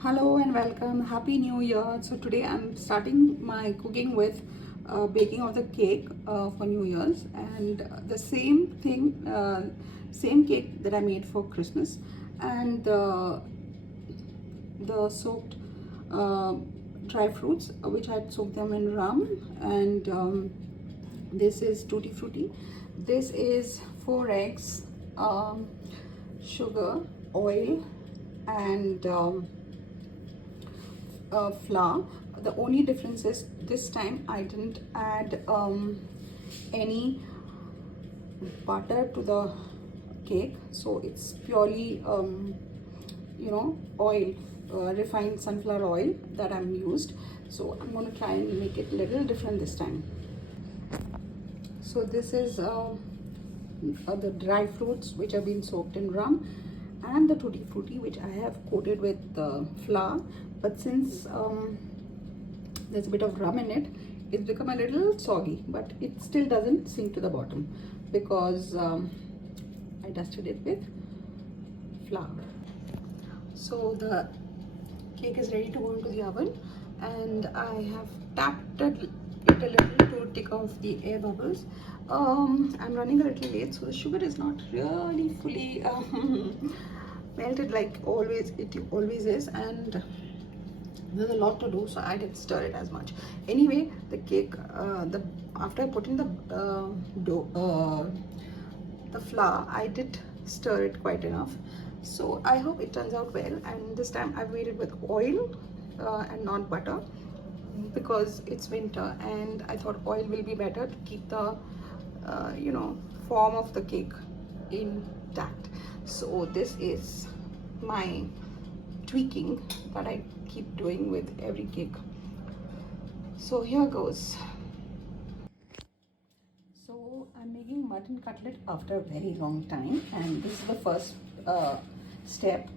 Hello and welcome. Happy New Year. So today I'm starting my cooking with baking of the cake for New Year's, and the same thing, same cake that I made for Christmas, and the soaked uh, dry fruits, which I had soaked them in rum, and this is tutti frutti. This is 4 eggs, sugar, oil, and flour. The only difference is this time I didn't add any butter to the cake, so it's purely oil, refined sunflower oil that I'm used. So I'm going to try and make it a little different this time. So this is the dry fruits which have been soaked in rum, and the tutti frutti which I have coated with flour. But since there's a bit of rum in it, it's become a little soggy, but it still doesn't sink to the bottom because I dusted it with flour. So the cake is ready to go into the oven, and I have tapped it a little to take off the air bubbles. I'm running a little late, so the sugar is not really fully melted like it always is, and there's a lot to do, so I didn't stir it as much. Anyway, the cake, after I put in the flour, I did stir it quite enough. So I hope it turns out well. And this time I've made it with oil and not butter, because it's winter and I thought oil will be better to keep the form of the cake intact. So this is my tweaking that I keep doing with every cake. So here goes. So I'm making mutton cutlet after a very long time, and this is the first step.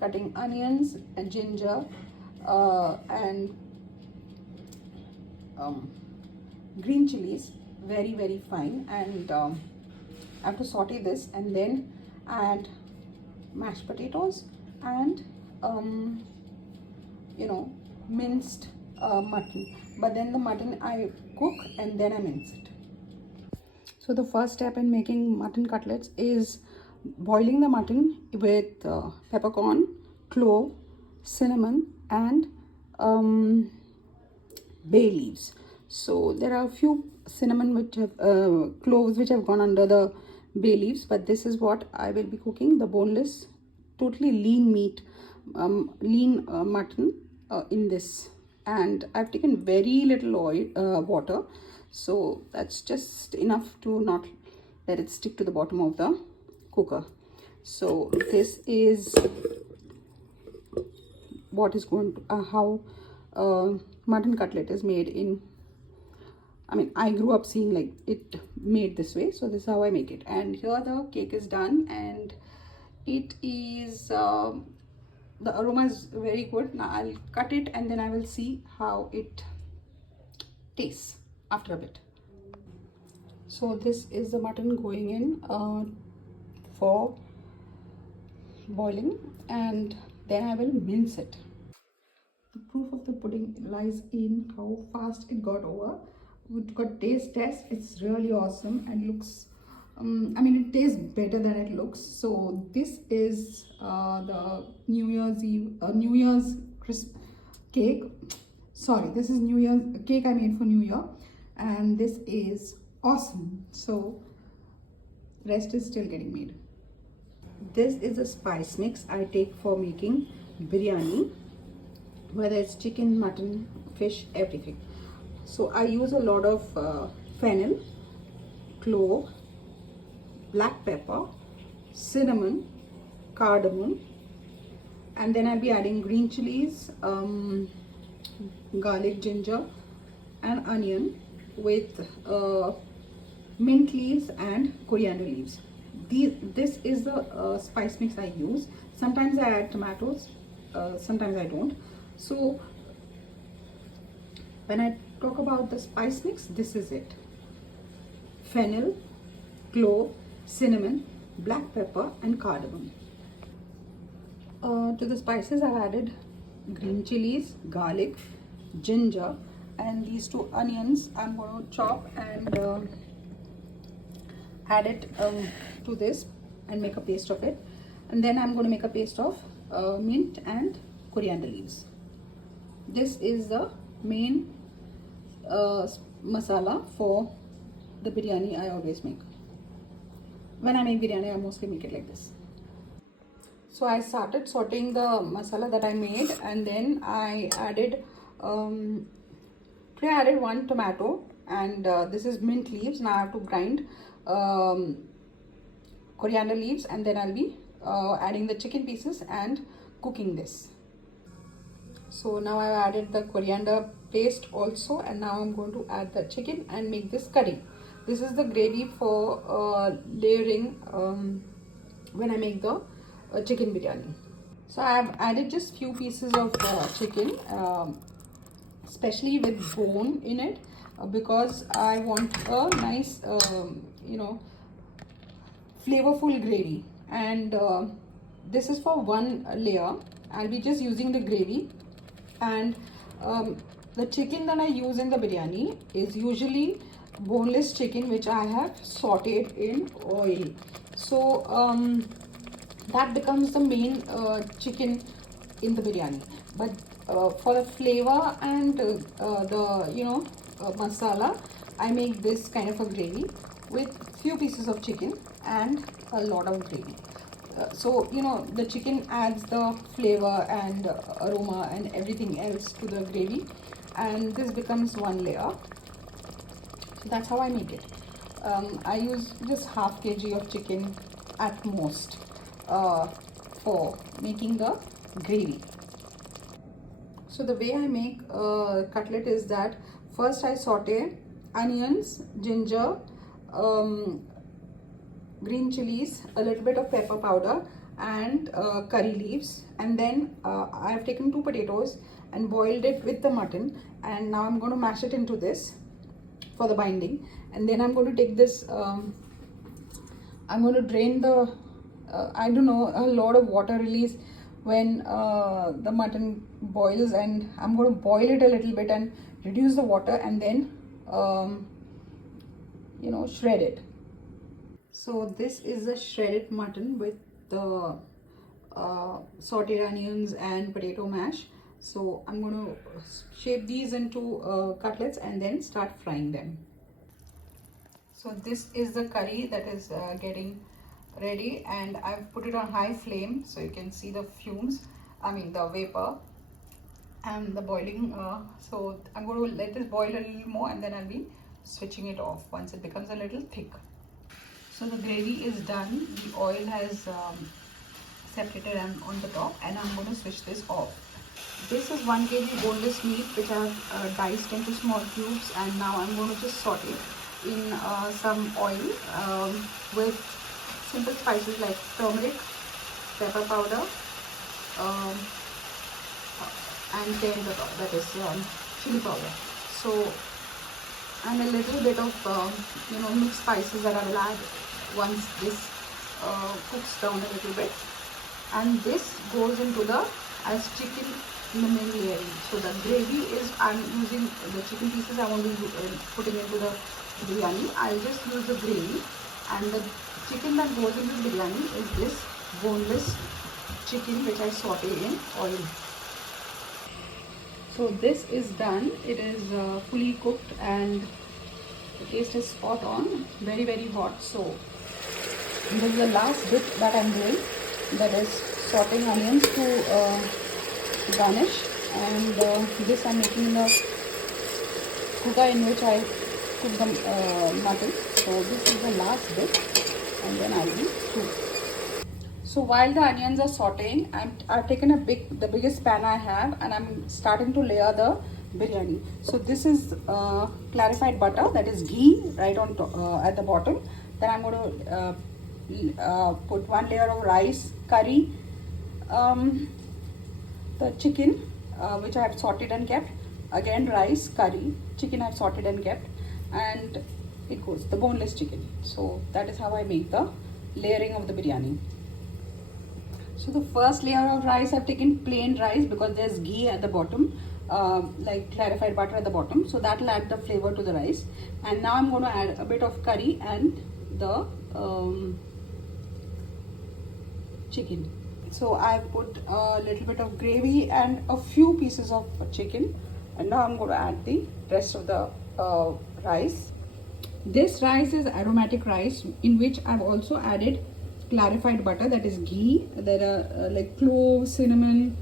Cutting onions and ginger and green chilies very fine, and I have to saute this and then add mashed potatoes and minced mutton. But then the mutton I cook and then I mince it. So the first step in making mutton cutlets is boiling the mutton with peppercorn, clove, cinnamon, and bay leaves. So there are a few cinnamon which have cloves which have gone under the bay leaves, but this is what I will be cooking: the boneless, totally lean meat, lean mutton in this. And I've taken very little oil, water, so that's just enough to not let it stick to the bottom of the cooker. So this is what is going to, how mutton cutlet is made in, I grew up seeing like it made this way, so this is how I make it. And here the cake is done, and it is the aroma is very good. Now I'll cut it and then I will see how it tastes after a bit. So this is the mutton going in for boiling, and then I will mince it. The proof of the pudding lies in how fast it got over. It got taste test. It's really awesome and looks. It tastes better than it looks. So this is the New Year's Eve, New Year's cake. Sorry, this is New Year's cake I made for New Year, and this is awesome. So rest is still getting made. This is a spice mix I take for making biryani, whether it's chicken, mutton, fish, everything. So I use a lot of fennel, clove, black pepper, cinnamon, cardamom, and then I'll be adding green chilies, garlic, ginger, and onion with mint leaves and coriander leaves. This is the spice mix I use. Sometimes I add tomatoes, sometimes I don't. So when I talk about the spice mix, this is it: fennel, clove, cinnamon, black pepper, and cardamom. To the spices, I've added green chilies, garlic, ginger, and these two onions I'm going to chop and add it to this and make a paste of it. And then I'm going to make a paste of mint and coriander leaves. This is the main masala for the biryani I always make. When I make biryani, I mostly make it like this. So I started sauteing the masala that I made, and then I added today I added 1 tomato, and this is mint leaves. Now I have to grind coriander leaves, and then I'll be adding the chicken pieces and cooking this. So now I've added the coriander paste also, and now I'm going to add the chicken and make this curry. This is the gravy for layering when I make the chicken biryani. So I have added just few pieces of chicken, especially with bone in it, because I want a nice, flavorful gravy. And this is for one layer. I'll be just using the gravy, and the chicken that I use in the biryani is usually boneless chicken, which I have sauteed in oil. So that becomes the main chicken in the biryani. But for the flavor and the masala, I make this kind of a gravy with few pieces of chicken and a lot of gravy. So the chicken adds the flavor and aroma and everything else to the gravy, and this becomes one layer. So that's how I make it. I use just half kg of chicken at most for making the gravy. So the way I make cutlet is that first I saute onions, ginger, green chilies, a little bit of pepper powder, and curry leaves, and then I have taken 2 potatoes and boiled it with the mutton, and now I'm going to mash it into this for the binding. And then I'm going to take this, I'm going to drain the I don't know, a lot of water release when the mutton boils, and I'm going to boil it a little bit and reduce the water, and then shred it. So this is the shredded mutton with the sauteed onions and potato mash. So I'm going to shape these into cutlets and then start frying them. So this is the curry that is getting ready, and I've put it on high flame so you can see the fumes, the vapor and the boiling. So I'm going to let this boil a little more, and then I'll be switching it off once it becomes a little thick. So the gravy is done, the oil has separated on the top, and I'm going to switch this off. This is 1 kg boneless meat which I've diced into small cubes, and now I'm going to just saute in some oil with simple spices like turmeric, pepper powder, and cayenne pepper, that is chili powder. So, and a little bit of mixed spices that I will add once this cooks down a little bit. And this goes into the as chicken in the main layering. So the gravy is, I'm using the chicken pieces I want to be putting into the biryani. I'll just use the gravy, and the chicken that goes into the biryani is this boneless chicken which I saute in oil. So this is done. It is fully cooked, and the taste is spot on, very very hot. So this is the last bit that I'm doing, that is sauteing onions to garnish, and this I'm making in the cooker in which I cook the mutton. So this is the last bit, and then I'll be through. So while the onions are sauteing, I've taken the biggest pan I have, and I'm starting to layer the biryani. So this is clarified butter, that is ghee, right on top, at the bottom. Then I'm going to put 1 layer of rice, curry, the chicken which I have sauteed and kept, again rice, curry, chicken I've sauteed and kept, and it goes the boneless chicken. So that is how I make the layering of the biryani. So the first layer of rice, I've taken plain rice because there's ghee at the bottom, like clarified butter at the bottom. So that will add the flavor to the rice. And now I'm going to add a bit of curry and the chicken. So I've put a little bit of gravy and a few pieces of chicken. And now I'm going to add the rest of the rice. This rice is aromatic rice in which I've also added clarified butter, that is ghee. There are like cloves, cinnamon,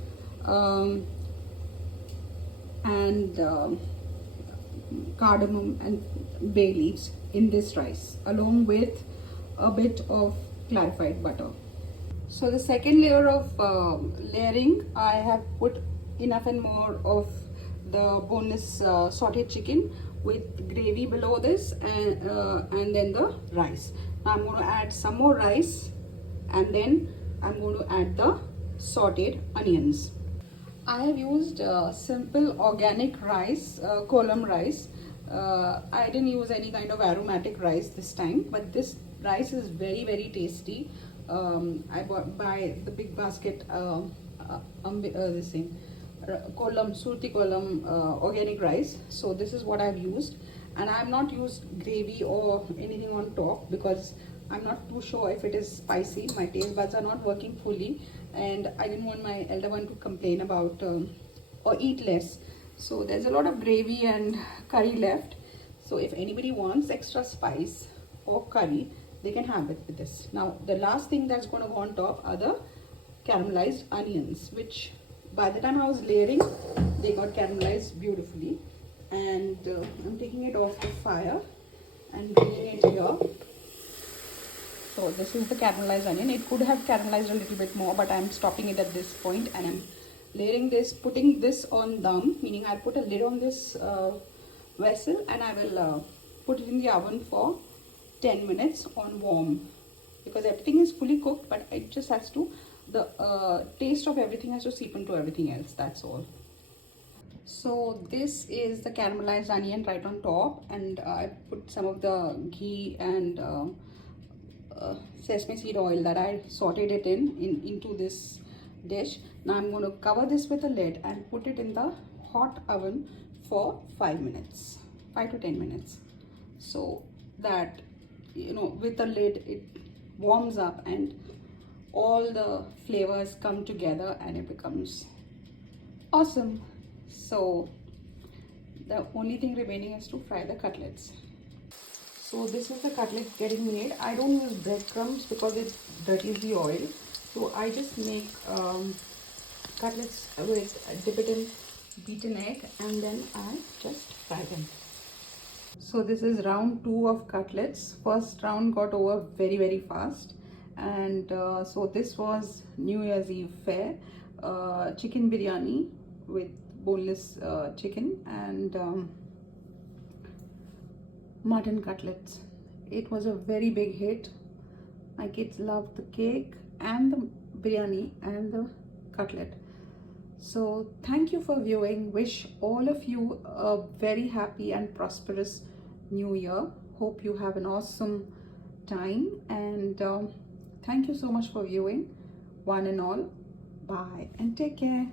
and cardamom and bay leaves in this rice, along with a bit of clarified butter. So the second layer of layering, I have put enough and more of the boneless sauteed chicken with gravy below this, and then the rice. Now I'm going to add some more rice, and then I'm going to add the sauteed onions. I have used simple organic rice, kolam rice. I didn't use any kind of aromatic rice this time, but this rice is very tasty. I bought by the big basket this thing, kolam, surti kolam organic rice. So this is what I've used, and I have not used gravy or anything on top because I'm not too sure if it is spicy. My taste buds are not working fully, and I didn't want my elder one to complain about or eat less. So there's a lot of gravy and curry left. So if anybody wants extra spice or curry, they can have it with this. Now the last thing that's going to go on top are the caramelized onions, which by the time I was layering, they got caramelized beautifully. And I'm taking it off the fire and bringing it here. So this is the caramelized onion. It could have caramelized a little bit more, but I'm stopping it at this point, and I'm layering this, putting this on dum, meaning I put a lid on this vessel, and I will put it in the oven for 10 minutes on warm, because everything is fully cooked, but it just has to, the taste of everything has to seep into everything else, that's all. So this is the caramelized onion right on top, and I put some of the ghee and sesame seed oil that I sauteed it into this dish. Now I'm going to cover this with a lid and put it in the hot oven for 5 minutes, 5 to 10 minutes, so that, you know, with the lid it warms up and all the flavors come together and it becomes awesome. So the only thing remaining is to fry the cutlets. So this is the cutlet getting made. I don't use breadcrumbs because it dirties the oil. So I just make cutlets with dip it in beaten egg, and then I just fry them. So this is round 2 of cutlets. First round got over very fast, and so this was New Year's Eve fare. Chicken biryani with boneless chicken and mutton cutlets. It was a very big hit. My kids loved the cake and the biryani and the cutlet. So thank you for viewing. Wish all of you a very happy and prosperous new year. Hope you have an awesome time, and thank you so much for viewing, one and all. Bye and take care.